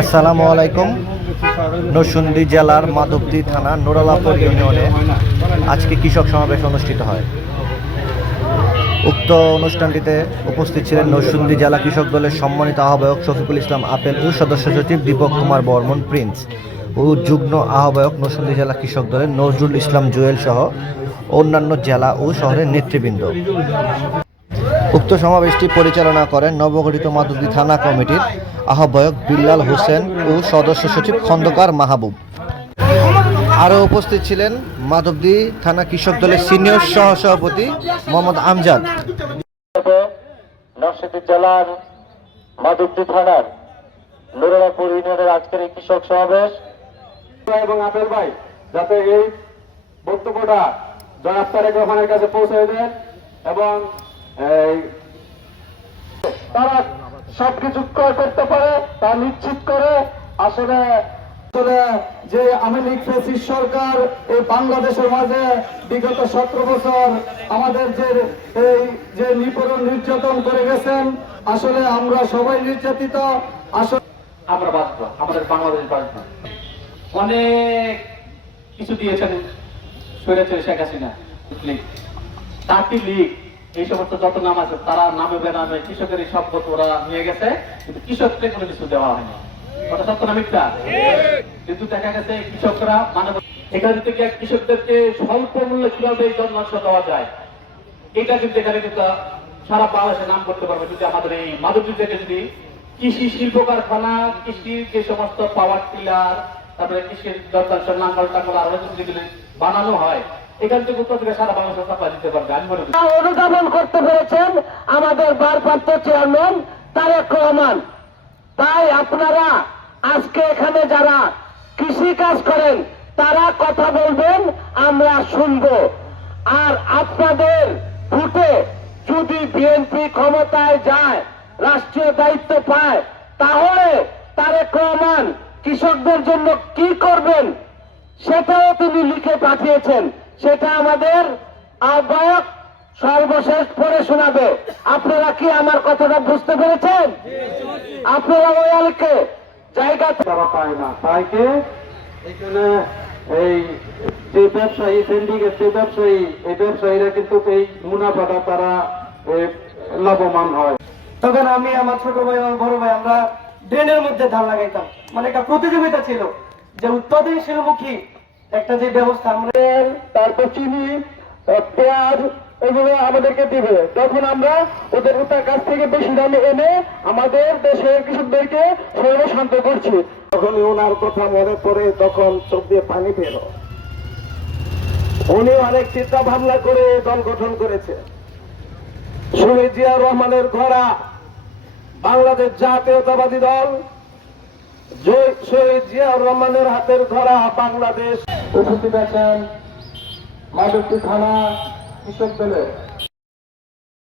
আসসালামু আলাইকুম। নরসিংদী জেলার মাধবদী থানা নোরালাপুর ইউনিয়নে আজকে কৃষক সমাবেশ অনুষ্ঠিত হয়। উক্ত অনুষ্ঠানটিতে উপস্থিত ছিলেন নরসিংদী জেলা কৃষক দলের সম্মানিত আহ্বায়ক শফিকুল ইসলাম আপেল ও সদস্য সচিব দীপক কুমার বর্মন, প্রিন্স ও যুগ্ম আহ্বায়ক নরসিংদী জেলা কৃষক দলের নজরুল ইসলাম জুয়েল সহ অন্যান্য জেলা ও শহরের নেতৃবৃন্দ। উক্ত সমাবেশটি পরিচালনা করেন নবগঠিত মাধবদী থানা কমিটির আহ্বায়ক বিল্লাল হোসেন ও সদস্য সচিব খন্দকার মাহবুব। আরও উপস্থিত ছিলেন মাধবদী থানা কৃষক দলের সিনিয়র সহ সভাপতি মোহাম্মদ আমজাদ। নরসিংদী জেলার মাধবদী থানার নুরাপুর ইউনিয়নের আজকের এই কৃষক সমাবেশ। এবং আপেল ভাই যাতে এই বক্তব্যটা জনাব তারেক রহমানের কাছে পৌঁছে দেন এবং এই, তারা সবকিছু ক্রয় করতে পারে, তা নিশ্চিত করে আসলে যে আমি ফেসিস সরকার এই বাংলাদেশের মাঝে বিগত সতেরো বছর আমাদের যে এই যে নিপীড়ন নির্যাতন করে গেছেন, আসলে আমরা সবাই নির্যাতিত, আসলে আমরা বাঁচবো, আমাদের বাংলাদেশ বাঁচবো। অনেক কিছু দিয়েছেন সৈরাছে শেখ হাসিনা চারটি লীগ? এই সমস্ত যত নাম আছে, তারা নামে বেনামে কৃষকের এই সম্পদ ওরা নিয়ে গেছে, কিন্তু কৃষককে কোনো কিছু দেওয়া হয়নি। কথা সত্য কিন্তু দেখা গেছে কৃষকরা মানে এখান থেকে কৃষকদেরকে স্বল্প মূল্যে কীভাবে এই জন্মাংশ দেওয়া যায়, এটা কিন্তু এখানে কিন্তু সারা বাংলাদেশে নাম করতে পারবে। যদি আমাদের এই থেকে যদি কৃষি শিল্প কারখানা কৃষির যে সমস্ত পাওয়ার টিলার তারপরে কৃষির যন্ত্রাংশ নাঙ্গল টাঙ্গল আরও যদি বানানো হয় অনুধাবন করতে পেরেছেন আমাদের ভারপ্রাপ্ত চেয়ারম্যান তারেক রহমান। তাই আপনারা আজকে এখানে যারা কৃষি কাজ করেন, তারা কথা বলবেন, আমরা শুনব। আর আপনাদের ভোটে যদি বিএনপি ক্ষমতায় যায়, রাষ্ট্রীয় দায়িত্ব পায়, তাহলে তারেক রহমান কৃষকদের জন্য কি করবেন, সেটাও তিনি লিখে পাঠিয়েছেন। সেটা আমাদের আহ্বায়ক সর্বশেষ পড়ে শোনাবে। আপনারা কি আমার কথাটা বুঝতে পেরেছেন? আপনারা ওই আলকে জায়গা তারা পায় না। তাই কি? এখানে এই যে ব্যবসায়ী সিন্ডিকেট যে ব্যবসায়ী এই ব্যবসায়ীরা কিন্তু এই মুনাফাটা তারা লাভবান হয়। তখন আমি আমার ছোট ভাই আমার বড় ভাই আমরা ড্রেনের মধ্যে ধান লাগাইতাম। মানে একটা প্রতিযোগিতা ছিল যে উৎপাদনশীলমুখী একটা যে ব্যবস্থা আমরা তারপর চিনি পেঁয়াজ এগুলো আমাদেরকে দিবে। তখন আমরা ওদের তার কাছ থেকে বেশি দামে এনে আমাদের দেশের কৃষকদেরকে সর্বশান্ত করছি। যখন ওনার কথা মনে পড়ে তখন চোখ দিয়ে পানি হয়। উনি অনেক চিন্তা ভাবনা করে দল গঠন করেছে। শহীদ জিয়া রহমানের ঘোড়া বাংলাদেশ জাতীয়তাবাদী দল শহীদ জিয়া রহমানের হাতের ধরা বাংলাদেশ উপস্থিত আছেন মাদকটি থানা কৃষক দলের।